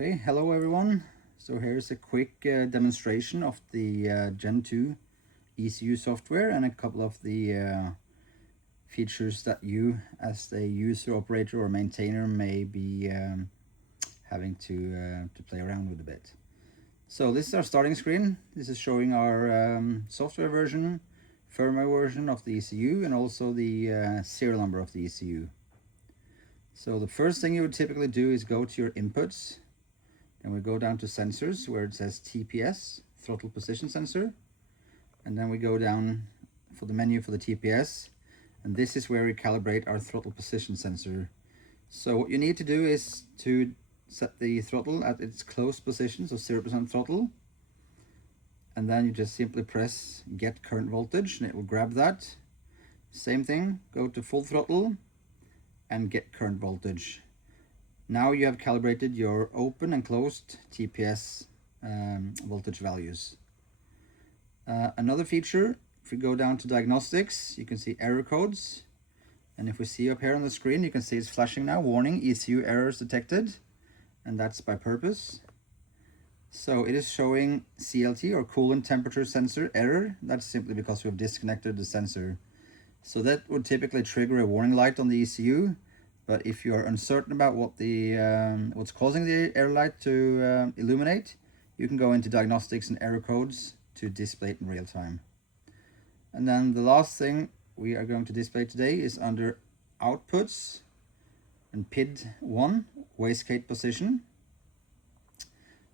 Okay, hello everyone. So here's a quick demonstration of the Gen2 ECU software and a couple of the features that you as a user, operator or maintainer may be having to play around with a bit. So this is our starting screen. This is showing our software version, firmware version of the ECU, and also the serial number of the ECU. So the first thing you would typically do is go to your inputs. Then we go down to sensors where it says TPS, throttle position sensor. And then we go down for the menu for the TPS. And this is where we calibrate our throttle position sensor. So what you need to do is to set the throttle at its closed position, so 0% throttle. And then you just simply press get current voltage and it will grab that. Same thing, go to full throttle and get current voltage. Now you have calibrated your open and closed TPS voltage values. Another feature, if we go down to diagnostics, you can see error codes. And if we see up here on the screen, you can see it's flashing now, warning, ECU errors detected. And that's by purpose. So it is showing CLT or coolant temperature sensor error. That's simply because we've disconnected the sensor. So that would typically trigger a warning light on the ECU. But if you are uncertain about what the what's causing the error light to illuminate, you can go into diagnostics and error codes to display it in real time. And then the last thing we are going to display today is under outputs and PID 1, wastegate position.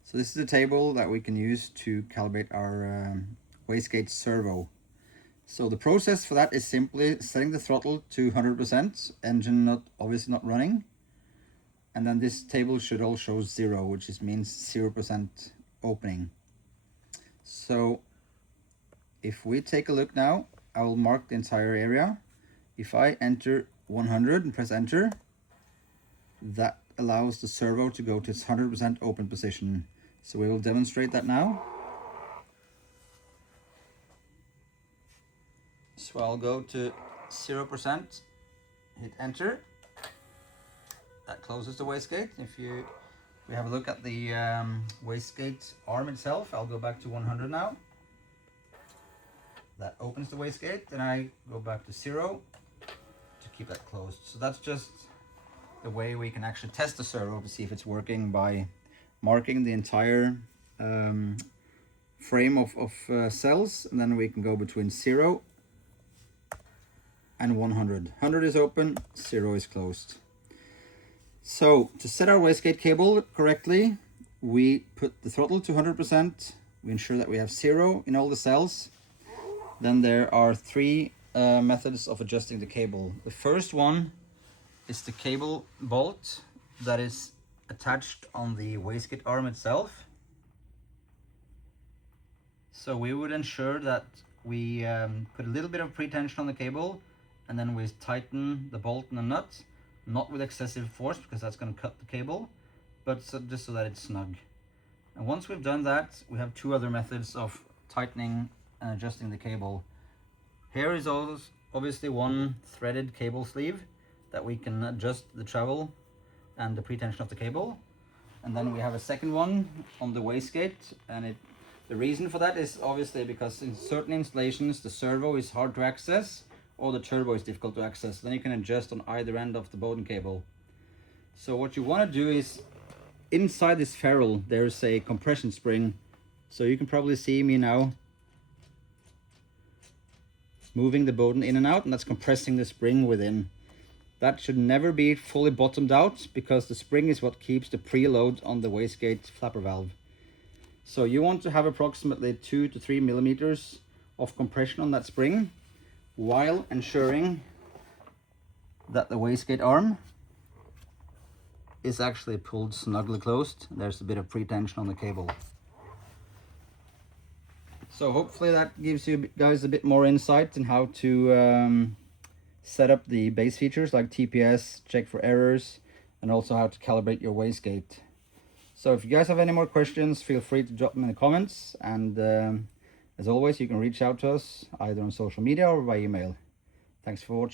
So this is a table that we can use to calibrate our wastegate servo. So the process for that is simply setting the throttle to 100%, engine obviously not running. And then this table should all show 0, which means 0% opening. So if we take a look now, I will mark the entire area. If I enter 100 and press enter, that allows the servo to go to its 100% open position. So we will demonstrate that now. So I'll go to 0%, hit enter. That closes the wastegate. If we have a look at the wastegate arm itself, I'll go back to 100 now. That opens the wastegate, and I go back to 0 to keep that closed. So that's just the way we can actually test the servo to see if it's working by marking the entire frame of cells, and then we can go between 0 and 100. 100 is open, 0 is closed. So to set our wastegate cable correctly, we put the throttle to 100%. We ensure that we have 0 in all the cells. Then there are 3 methods of adjusting the cable. The first one is the cable bolt that is attached on the wastegate arm itself. So we would ensure that we put a little bit of pre-tension on the cable, and then we tighten the bolt and the nut, not with excessive force because that's going to cut the cable, but just so that it's snug. And once we've done that, we have 2 other methods of tightening and adjusting the cable. Here is obviously one threaded cable sleeve that we can adjust the travel and the pre-tension of the cable. And then we have a second one on the wastegate, and the reason for that is obviously because in certain installations the servo is hard to access, or the turbo is difficult to access. Then you can adjust on either end of the Bowden cable. So what you want to do is, inside this ferrule there's a compression spring. So you can probably see me now moving the Bowden in and out, and that's compressing the spring within. That should never be fully bottomed out because the spring is what keeps the preload on the wastegate flapper valve. So you want to have approximately 2 to 3 millimeters of compression on that spring, while ensuring that the wastegate arm is actually pulled snugly closed. There's a bit of pre-tension on the cable. So hopefully that gives you guys a bit more insight in how to set up the base features like TPS, check for errors, and also how to calibrate your wastegate. So if you guys have any more questions, feel free to drop them in the comments, and as always, you can reach out to us either on social media or by email. Thanks for watching.